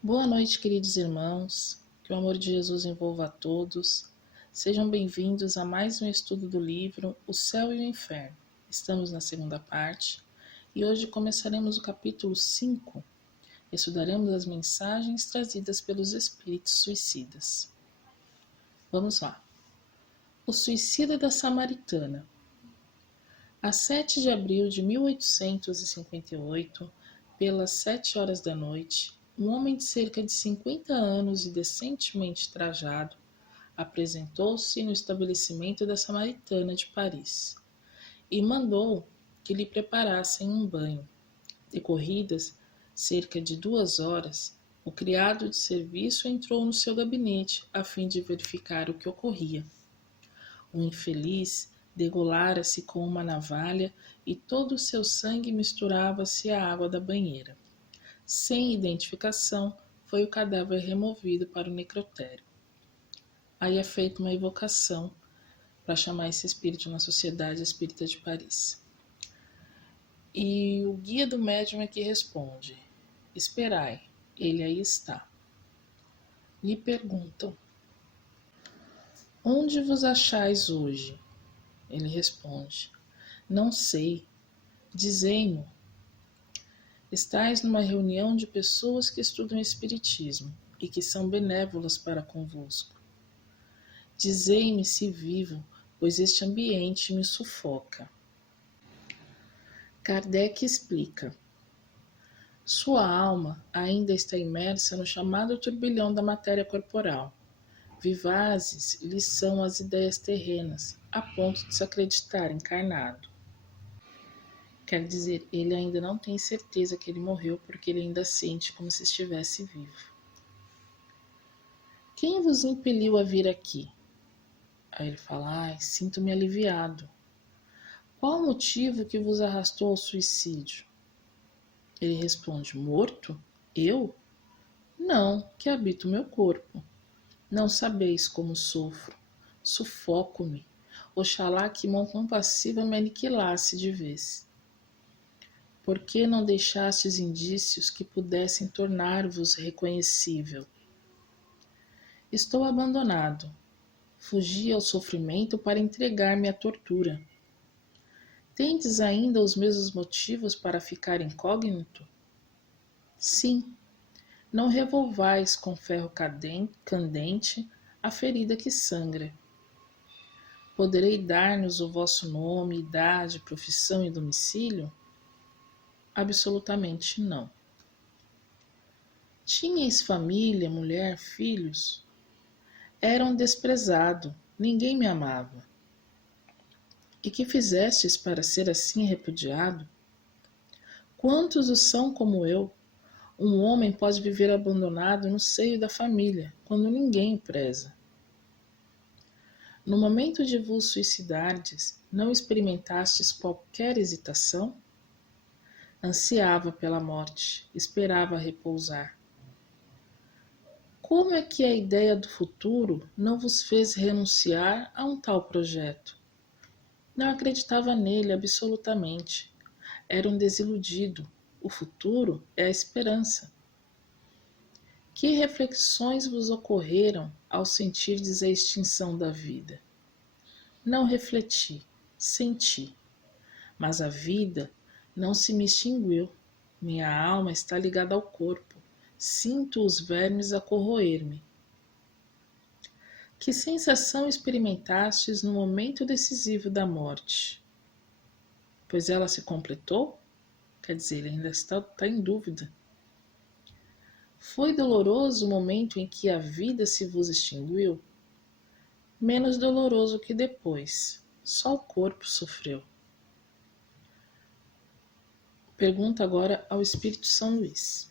Boa noite, queridos irmãos. Que o amor de Jesus envolva a todos. Sejam bem-vindos a mais um estudo do livro O Céu e o Inferno. Estamos na segunda parte e hoje começaremos o capítulo 5. Estudaremos as mensagens trazidas pelos espíritos suicidas. Vamos lá. O suicida da Samaritana. A 7 de abril de 1858, pelas 7 horas da noite, um homem de cerca de 50 anos e decentemente trajado apresentou-se no estabelecimento da Samaritana de Paris e mandou que lhe preparassem um banho. Decorridas cerca de 2 horas, o criado de serviço entrou no seu gabinete a fim de verificar o que ocorria. O infeliz degolara-se com uma navalha e todo o seu sangue misturava-se à água da banheira. Sem identificação, foi o cadáver removido para o necrotério. Aí é feita uma evocação para chamar esse espírito na Sociedade Espírita de Paris. E o guia do médium é que responde: esperai, ele aí está. Lhe perguntam: onde vos achais hoje? Ele responde: não sei, dizei-mo. Estais numa reunião de pessoas que estudam Espiritismo e que são benévolas para convosco. Dizei-me se vivo, pois este ambiente me sufoca. Kardec explica. Sua alma ainda está imersa no chamado turbilhão da matéria corporal. Vivazes lhe são as ideias terrenas, a ponto de se acreditar encarnado. Quer dizer, ele ainda não tem certeza que ele morreu porque ele ainda sente como se estivesse vivo. Quem vos impeliu a vir aqui? Aí ele fala, sinto-me aliviado. Qual o motivo que vos arrastou ao suicídio? Ele responde, morto? Eu? Não, que habito meu corpo. Não sabeis como sofro. Sufoco-me. Oxalá que mão compassiva me aniquilasse de vez. Por que não deixastes indícios que pudessem tornar-vos reconhecível? Estou abandonado. Fugi ao sofrimento para entregar-me à tortura. Tendes ainda os mesmos motivos para ficar incógnito? Sim. Não revolvais com ferro candente a ferida que sangra. Poderei dar-nos o vosso nome, idade, profissão e domicílio? Absolutamente não. Tinhais família, mulher, filhos? Era um desprezado, ninguém me amava. E que fizestes para ser assim repudiado? Quantos o são como eu? Um homem pode viver abandonado no seio da família, quando ninguém o preza. No momento de vos suicidardes, não experimentastes qualquer hesitação? Ansiava pela morte, esperava repousar. Como é que a ideia do futuro não vos fez renunciar a um tal projeto? Não acreditava nele absolutamente. Era um desiludido. O futuro é a esperança. Que reflexões vos ocorreram ao sentirdes a extinção da vida? Não refleti, senti. Mas a vida não se me extinguiu. Minha alma está ligada ao corpo. Sinto os vermes a corroer-me. Que sensação experimentastes no momento decisivo da morte? Pois ela se completou? Quer dizer, ele ainda está em dúvida. Foi doloroso o momento em que a vida se vos extinguiu? Menos doloroso que depois. Só o corpo sofreu. Pergunta agora ao Espírito São Luís.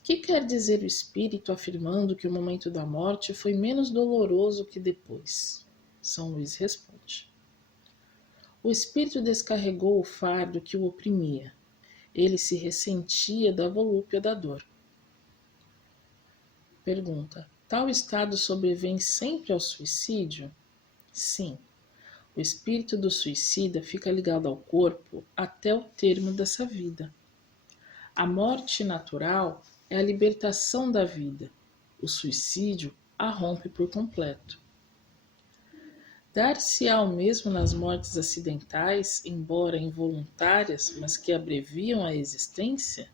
O que quer dizer o Espírito afirmando que o momento da morte foi menos doloroso que depois? São Luís responde. O Espírito descarregou o fardo que o oprimia. Ele se ressentia da volúpia da dor. Pergunta. Tal estado sobrevém sempre ao suicídio? Sim. O espírito do suicida fica ligado ao corpo até o termo dessa vida. A morte natural é a libertação da vida. O suicídio a rompe por completo. Dar-se-á o mesmo nas mortes acidentais, embora involuntárias, mas que abreviam a existência?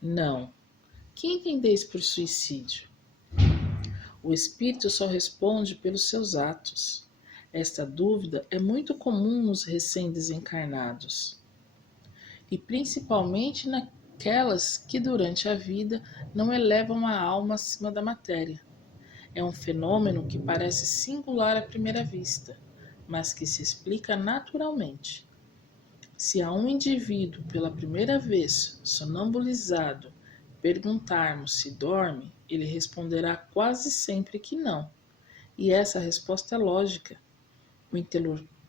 Não. Que entendeis por suicídio? O espírito só responde pelos seus atos. Esta dúvida é muito comum nos recém-desencarnados, e principalmente naquelas que durante a vida não elevam a alma acima da matéria. É um fenômeno que parece singular à primeira vista, mas que se explica naturalmente. Se a um indivíduo, pela primeira vez, sonambulizado, perguntarmos se dorme, ele responderá quase sempre que não. E essa resposta é lógica. O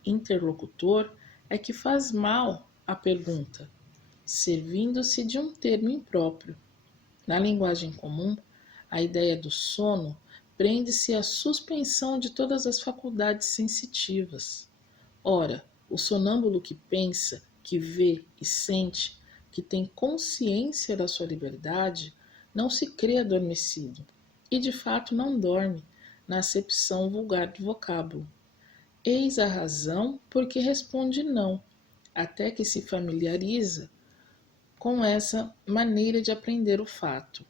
interlocutor é que faz mal à pergunta, servindo-se de um termo impróprio. Na linguagem comum, a ideia do sono prende-se à suspensão de todas as faculdades sensitivas. Ora, o sonâmbulo que pensa, que vê e sente, que tem consciência da sua liberdade, não se crê adormecido e de fato não dorme, na acepção vulgar do vocábulo. Eis a razão por que responde não, até que se familiariza com essa maneira de aprender o fato.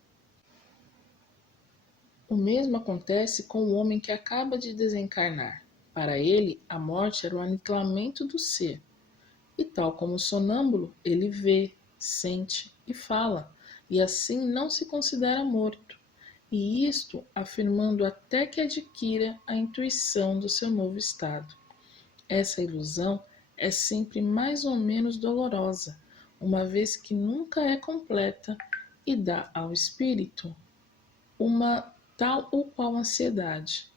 O mesmo acontece com o homem que acaba de desencarnar. Para ele, a morte era o aniquilamento do ser. E tal como o sonâmbulo, ele vê, sente e fala, e assim não se considera morto. E isto afirmando até que adquira a intuição do seu novo estado. Essa ilusão é sempre mais ou menos dolorosa, uma vez que nunca é completa e dá ao espírito uma tal ou qual ansiedade.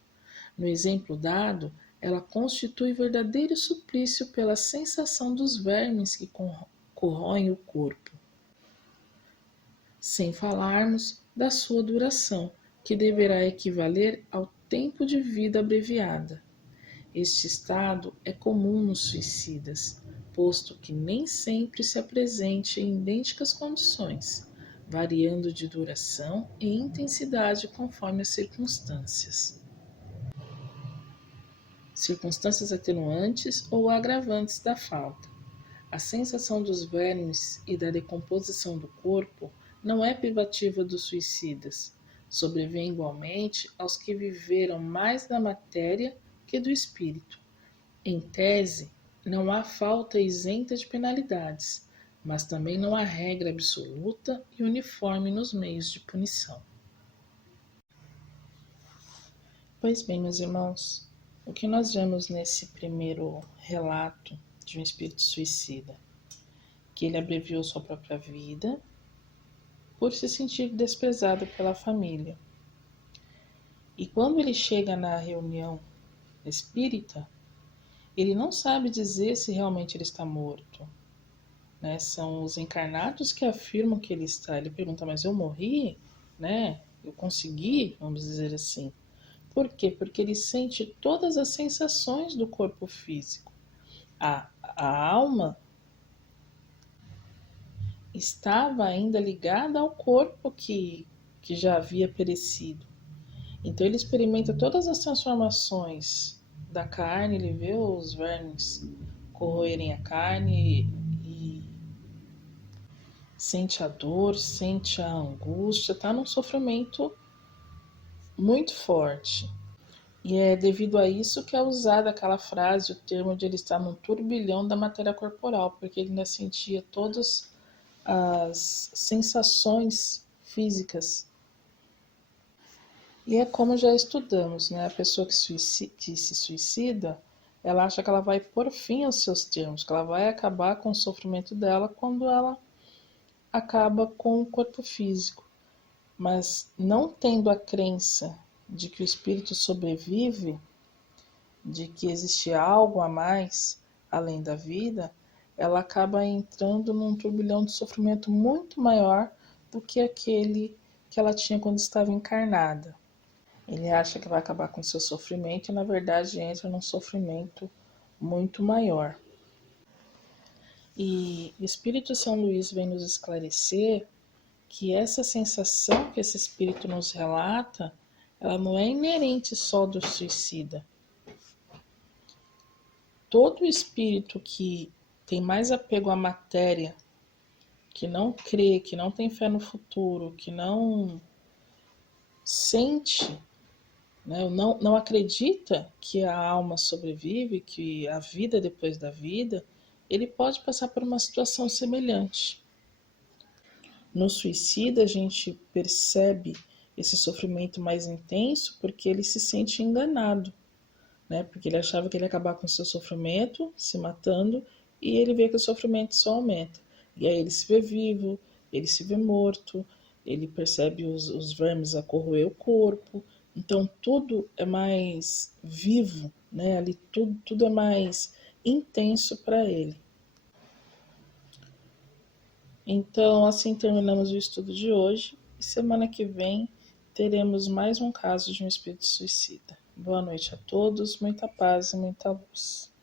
No exemplo dado, ela constitui verdadeiro suplício pela sensação dos vermes que corroem o corpo. Sem falarmos da sua duração, que deverá equivaler ao tempo de vida abreviada. Este estado é comum nos suicidas, posto que nem sempre se apresente em idênticas condições, variando de duração e intensidade conforme as circunstâncias. Circunstâncias atenuantes ou agravantes da falta. A sensação dos vermes e da decomposição do corpo não é privativa dos suicidas. Sobrevém igualmente aos que viveram mais da matéria que do espírito. Em tese, não há falta isenta de penalidades, mas também não há regra absoluta e uniforme nos meios de punição. Pois bem, meus irmãos, o que nós vemos nesse primeiro relato de um espírito suicida? Que ele abreviou sua própria vida por se sentir desprezado pela família. E quando ele chega na reunião espírita, ele não sabe dizer se realmente ele está morto. Né? São os encarnados que afirmam que ele está. Ele pergunta, mas eu morri? Né? Eu consegui? Vamos dizer assim. Por quê? Porque ele sente todas as sensações do corpo físico. A alma estava ainda ligada ao corpo que já havia perecido. Então ele experimenta todas as transformações da carne, ele vê os vermes corroerem a carne e sente a dor, sente a angústia, está num sofrimento muito forte. E é devido a isso que é usada aquela frase, o termo de ele estar num turbilhão da matéria corporal, porque ele ainda sentia todas as sensações físicas. E é como já estudamos, né? A pessoa que se suicida, ela acha que ela vai pôr fim aos seus termos, que ela vai acabar com o sofrimento dela quando ela acaba com o corpo físico. Mas não tendo a crença de que o espírito sobrevive, de que existe algo a mais além da vida, ela acaba entrando num turbilhão de sofrimento muito maior do que aquele que ela tinha quando estava encarnada. Ele acha que vai acabar com o seu sofrimento e, na verdade, entra num sofrimento muito maior. E o Espírito São Luís vem nos esclarecer que essa sensação que esse espírito nos relata, ela não é inerente só do suicida. Todo espírito que tem mais apego à matéria, que não crê, que não tem fé no futuro, que não sente, né, não acredita que a alma sobrevive, que a vida é depois da vida, ele pode passar por uma situação semelhante. No suicida, a gente percebe esse sofrimento mais intenso porque ele se sente enganado, né? Porque ele achava que ele ia acabar com o seu sofrimento, se matando, e ele vê que o sofrimento só aumenta. E aí ele se vê vivo, ele se vê morto, ele percebe os vermes a corroer o corpo. Então tudo é mais vivo, né? Ali tudo é mais intenso para ele. Então, assim terminamos o estudo de hoje e semana que vem teremos mais um caso de um espírito suicida. Boa noite a todos, muita paz e muita luz.